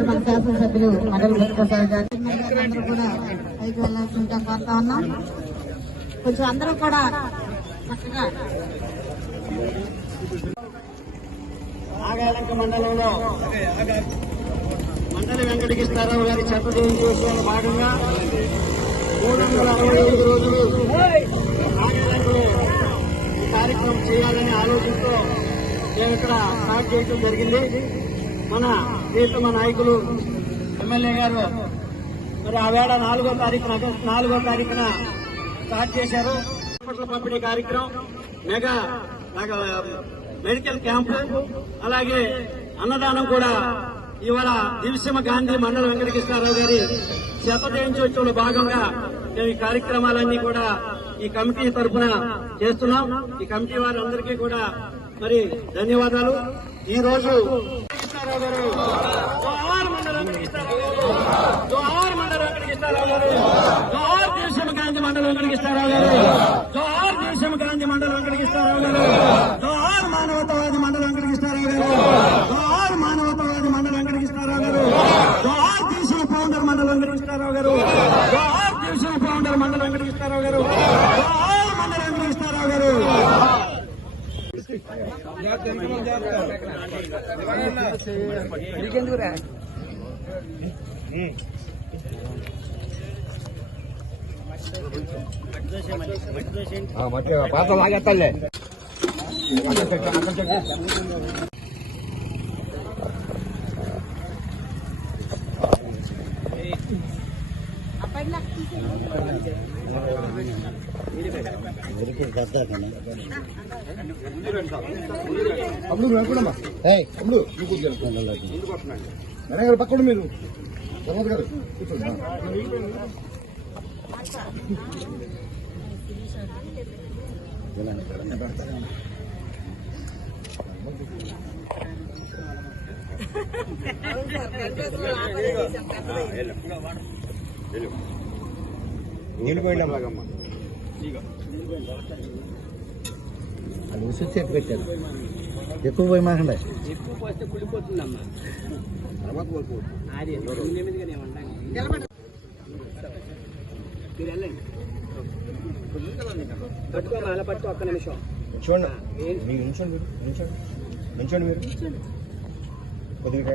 మన శాసనసభ్యులు మండలి వెంకటేశ్వర గారు అందరూ కూడా పైకి వెళ్ళాల్సిందిగా కోరుతా ఉన్నాం కొంచెం అందరూ కూడా చక్కగా నాగాలంక మండలంలో మండలి వెంకటకృష్ణారావు గారి చెత్త జయంతి ఉత్సవంలో భాగంగా మూడు వందల అరవై ఐదు రోజులు నాగాలంకలో ఈ కార్యక్రమం చేయాలనే ఆలోచనతో మేము ఇక్కడ స్టార్ట్ చేయడం జరిగింది. మన ప్రీతమ నాయకులు ఎమ్మెల్యే గారు మరి ఆ వేళ నాలుగో తారీఖున నాలుగో తారీఖున స్టార్ట్ చేశారు. పంపిణీ కార్యక్రమం మెగా మెగా మెడికల్ క్యాంపు అలాగే అన్నదానం కూడా ఇవాళ దివిసీమ గాంధీ మండల వెంకటకృష్ణారావు గారి శత జయంత్యోత్సవంలో భాగంగా మేము ఈ కార్యక్రమాలన్నీ కూడా ఈ కమిటీ తరఫున చేస్తున్నాం. ఈ కమిటీ వారందరికీ కూడా మరి ధన్యవాదాలు. ఈ రోజు గారు జోహార్ మండల వెంకటకృష్ణారావు గారు జోహార్ మండల వెంకటకృష్ణారావు గారు జోహార్ దివిసీమ గాంధీ మండల వెంకటకృష్ణారావు గారు జోహార్ దివిసీమ గాంధీ మండల వెంకటకృష్ణారావు గారు జోహార్ మానవతావాది మండల వెంకటకృష్ణారావు గారు జోహార్ మానవతావాది మండల వెంకటకృష్ణారావు గారు జోహార్ దివిసీమ ఫౌండర్ మండల వెంకటకృష్ణారావు గారు. జోహార్ ఫౌండర్ మండల వెంకటకృష్ణారావు గారు. మండల వెంకటకృష్ణారావు గారు. పాత లాగేస్తాలే అమ్ముడు వెంకటమ్మా అమ్ముడు. నువ్వు పక్కడు మీరు. తర్వాత గారు కూర్చోండి. అది ఉసిరి చెట్టు పెట్టారు. ఎక్కువ పోయి మాకండి. ఎక్కువ పోస్తే కుడిపోతుందమ్మా తర్వాత ఉండండి మీరు వెళ్ళండి. పట్టుకోమా అలా పట్టుకో ఒక్క నిమిషం. చూడండి మీరు నిల్చోండి మీరు. నిల్చోండి నిల్చోండి మీరు. కొద్దిగా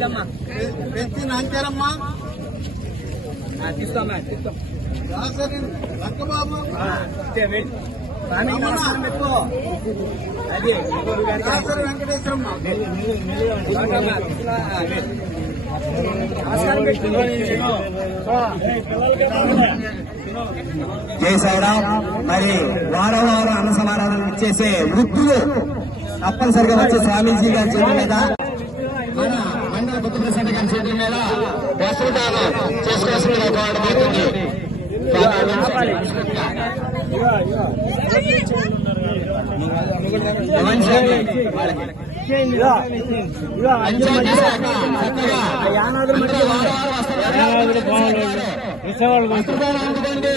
వెళ్ళమ్మా పెంచి నాంచారమ్మా తీసుకోమ్మా తీసుకో. దాసరి లంకబాబు స్వామి నమస్కారం పెట్టుకో. అది గురువు గారికి దాసరి వెంకటేశ్వరమ్మ. తీసుకోమ్మా. ఆ, అదే. నమస్కారం పెట్టుకో. జై సాయిరామ్. మరి వారం వారం అన్న సమారాధన ఇచ్చేసే వృద్ధులు తప్పనిసరిగా వచ్చే స్వామీజీ గారి చేతుల మీద మన మండల కొత్త ప్రెసిడెంట్ గారి చేతుల మీద వస్త్రదానం చేసుకోవాల్సిందిగా కోరడం అవుతుంది వస్త్రదానం అందుకోండి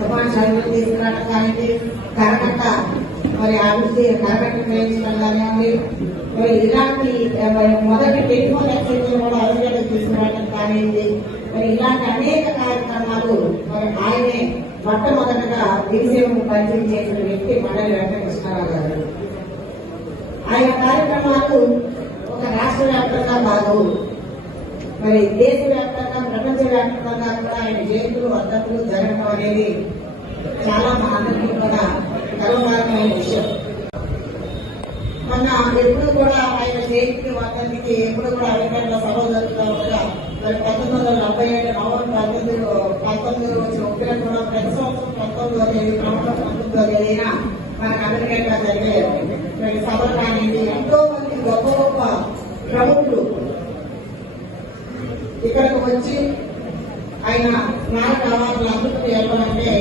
సమాచారం తీసుకురావడం కానివ్వండి కరకట్ట మరి అభివృద్ధి కరకట్ట ప్రయోజనం కానివ్వండి మరి ఇలాంటి మొదటి టెలిఫోన్ ఎక్స్చేంజ్ కూడా అభివృద్ధి తీసుకురావడం కానివ్వండి మరి ఇలాంటి అనేక కార్యక్రమాలు మరి ఆయనే మొట్టమొదటగా దివిసేవను పరిచయం చేసిన వ్యక్తి మండలి వెంకటకృష్ణారావు గారు ఆయన కార్యక్రమాలు ఒక రాష్ట్ర వ్యాప్తంగా కాదు మరి దేశవ్యాప్తంగా ప్రపంచ వ్యాప్తంగా కూడా ఆయన జయంతులు వర్ధకులు జరగడం అనేది చాలా మా అందరికీ కూడా. గర్వకారమైన విషయం. మొన్న ఎప్పుడు కూడా ఆయన జయంతి వర్ధంతికి ఎప్పుడు కూడా అమెరికాలో సభ జరుగుతూ ఉండగా మరి పంతొమ్మిది వందల డెబ్బై ఏడు నవంబర్ పంతొమ్మిది పంతొమ్మిది వచ్చిన ఒప్పిన కూడా ప్రతి సంవత్సరం పంతొమ్మిదో తేదీ నవంబర్ పంతొమ్మిదో తేదీన మనకు అమెరికాలో జరిగే మరి సభలు కానివ్వండి ఎంతో మంది గొప్ప గొప్ప ప్రముఖులు ఇక్కడికి వచ్చి ఆయన స్మారక అవార్డులు అందుకుని వెళ్ళాలంటే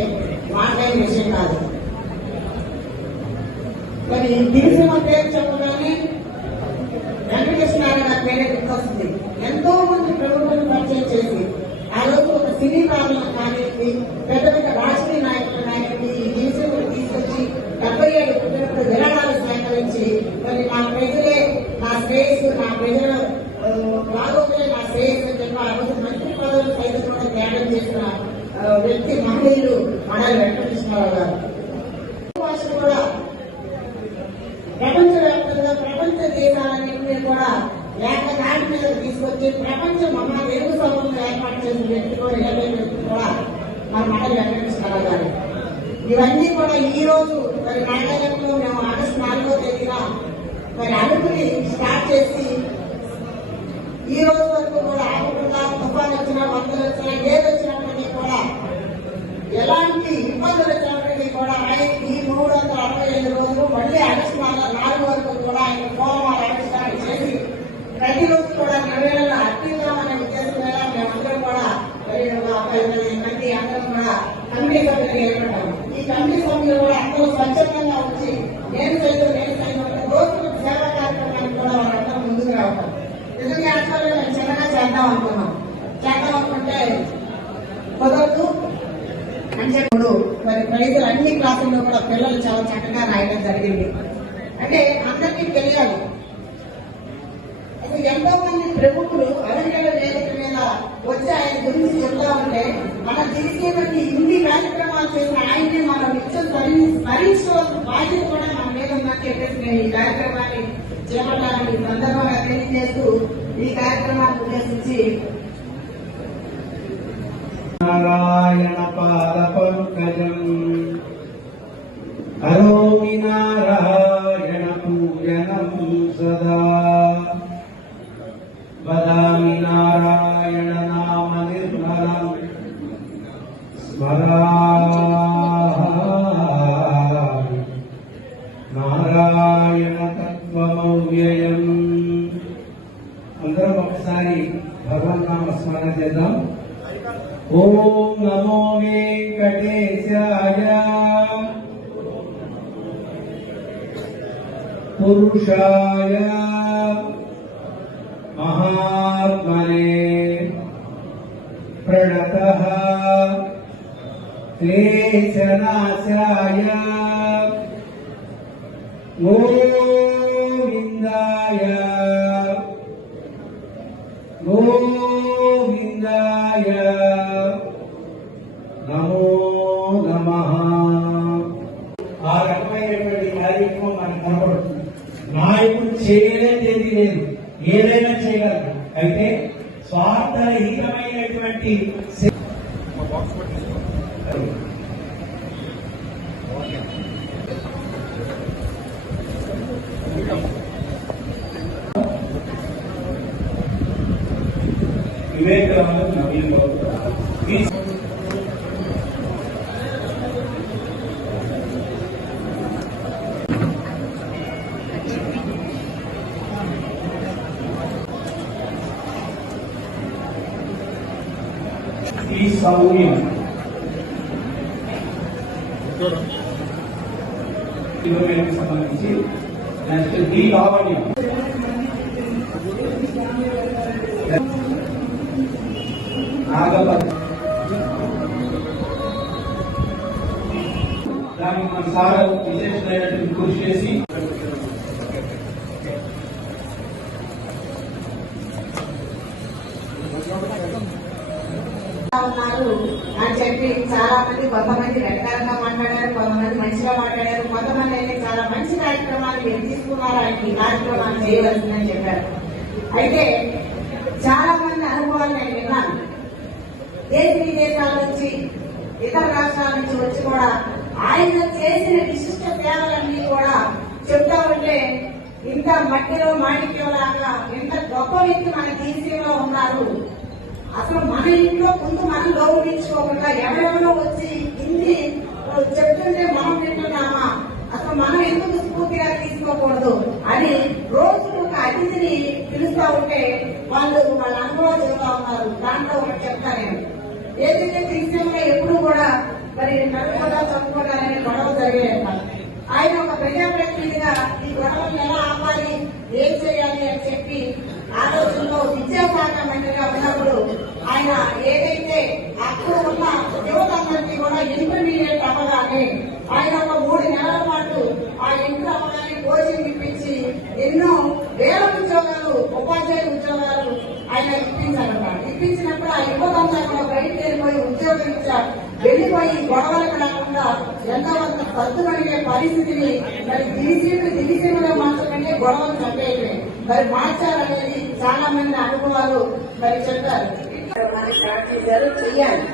మాట్లాడే విషయం కాదు. మరి దేశం అంటే చెప్పగానే వెంకటేశ్వర గారి పేరే గుర్తొస్తుంది ఎంతో మంది ప్రముఖులను పరిచయం చేసి ఆ రోజు ఒక సినీ తారులను కానివ్వండి పెద్ద పెద్ద రాజకీయ నాయకుల నాయకుడిని ఈ దివిసీమను తీసుకొచ్చి డెబ్బై ఏడు పుట్టినప్పుడు విరాళాలు సేకరించి మరి నా ప్రజలే నా శ్రేయస్సు నా ప్రజల ఆ, బాగోగులే నా శ్రేయస్సు అని చెప్పి ఆ రోజు మంత్రి పదవులు సైతం కూడా త్యాగం చేసిన ఆ, వ్యక్తి మహనీయులు మనల్ వెంకటకృష్ణరావు గారు భాష కూడా ప్రపంచ వ్యాప్తంగా ప్రపంచ దేశాలన్నింటినీ కూడా ఏకదాటి మీద తీసుకొచ్చి ప్రపంచ మహా తెలుగు సభలను ఏర్పాటు చేసిన వ్యక్తి కూడా ఇరవై వ్యక్తి కూడా మన మండలి వెంకటేశ్వరరావు గారు. ఇవన్నీ కూడా ఈ రోజు మరి మండలంలో మేము ఆగస్టు నాలుగో తేదీన మరి అడుగుని స్టార్ట్ చేసి ఈ రోజు వరకు కూడా ఆగకుండా తుఫాన్ వచ్చినా వందలు వచ్చినా ఏది వచ్చినప్పటికీ కూడా ఎలాంటి ఇబ్బందులు వచ్చినప్పటికీ కూడా ఈ మూడు వందల అరవై ఐదు రోజులు మళ్ళీ ఆగస్టు నాలుగు నాలుగు వరకు కూడా ఆయన సోమవారం ఆవిష్కరణ చేసి ప్రతిరోజు కూడా నెలవేళ అత్యుత్తమనే ఉద్దేశం మీద మేమందరం కూడా పది మంది అందరం కూడా కమిటీ సభ్యులు ఏర్పడ్డాము ఈ కమిటీ సభ్యులు కూడా అందరూ స్వచ్ఛందంగా వచ్చి నేను సైతం నేను సైతం రోజు సేవా కార్యక్రమానికి కూడా వాళ్ళందరూ ముందుకు రావటం. నిజంగా యాక్చువల్గా మేము చిన్నగా చేద్దాం అనుకున్నాం. చేద్దాం అనుకుంటే కుదరదు. అని చెప్పడు మరి ప్రైజులు అన్ని క్లాసుల్లో కూడా పిల్లలు చాలా చక్కగా రాయడం జరిగింది. అంటే అందరికీ తెలియాలి. అసలు ఎంతో మంది ప్రముఖులు అమెరికల వేదిక మీద వచ్చి ఆయన గురించి చెప్తా ఉంటే మన దివిసేవకి ఇన్ని కార్యక్రమాలు చేసిన ఆయన్ని మనం నిత్యం స్మరించుకోవాల్సిన బాధ్యత కూడా మన మీద ఉందని చెప్పేసి నేను ఈ కార్యక్రమాన్ని చేపట్టాలని సందర్భంగా తెలియజేస్తూ ఈ కార్యక్రమాన్ని ఉద్దేశించి నారాయణ పాద పంకజం. కరోమి నారాయణ తత్వమవ్యయం అందరం ఒకసారి భగవన్ నామ స్మరణ చేద్దాం. ఓం నమో వెంకటేశాయ. పురుషాయ. మహాత్మనే ప్రణత. క్లేశనాశాయ గోవిందాయ. గోవిందాయ. నమో నమ. ఆ రకమైనటువంటి కార్యక్రమం మనకు కనబడుతుంది నాయకుడు చేయలేనిది లేదు. ఏదైనా చేయగలరు అయితే స్వార్థరహితమైనటువంటి Isaúnia. Ibu Menteri Sama Kisi, National D. Lavanya. Sir విశేషమైనటువంటి కృషి చేసి ఉన్నారు. అని చెప్పి చాలా మంది కొంతమంది వెటకారంగా మాట్లాడారు కొంతమంది మంచిగా మాట్లాడారు కొంతమంది అయితే చాలా మంచి కార్యక్రమాలు మీరు ఆయన ఈ కార్యక్రమాన్ని చేయవలసిందని చెప్పారు. అయితే చాలా మంది అనుభవాలు నేను విన్నాను. దేశ విదేశాల నుంచి ఇతర రాష్ట్రాల నుంచి వచ్చి కూడా ఆయన చేసిన విశిష్ట సేవలన్నీ కూడా చెప్తా ఉంటే ఇంత మట్టిలో మాణిక్యం లాగా ఇంత గొప్ప వ్యక్తి మన దేశంలో ఉన్నారు. అసలు మన ఇంట్లో ముందు మనం గౌరవించుకోకుండా ఎవరెవరో వచ్చి హిందీ చెప్తుంటే మనం వింటున్నామా? అసలు మనం ఎందుకు స్ఫూర్తిగా తీసుకోకూడదు అని రోజు ఒక అతిథిని పిలుస్తా ఉంటే వాళ్ళు వాళ్ళ అనుభవాలు చెప్తా ఉన్నారు. దాంట్లో ఒకటి చెప్తా నేను. ఏదైతే క్రిస్టియన్లో ఎప్పుడు కూడా మరి నడుకోదా చదువుకోవడాలని గొడవ జరిగేది ఆయన ఒక ప్రజాప్రతినిధిగా ఈ గొడవలు ఎలా ఆపాలి ఏం చేయాలి అని చెప్పి ఆ రోజుల్లో విద్యాశాఖ మంత్రిగా ఉన్నప్పుడు ఆయన ఏదైతే అక్కడ ఉన్న యువతందరికీ కూడా ఇంటర్మీడియట్ అవ్వగానే ఆయన ఒక మూడు నెలల పాటు ఆ ఇంటర్ అవ్వగానే కోచింగ్ ఇప్పించి ఎన్నో వేల ఉద్యోగాలు ఉపాధ్యాయ ఉద్యోగాలు ఆయన ఇప్పించారన్నమాట. ఇప్పించినప్పుడు ఆ యువతంతా కూడా బయటికి వెళ్ళిపోయి ఉద్యోగం ఇచ్చారు వెళ్ళిపోయి గొడవలకు రాకుండా పద్దు సర్దుమడిగే పరిస్థితిని మరి దివిసీలు దివిసీలుగా మార్చకంటే గొడవలు చంపేయటమే. మరి మార్చాలనేది చాలా మంది అనుభవాలు మరి చెప్పారు. మన స్టార్ట్ చేశారు చెయ్యాలి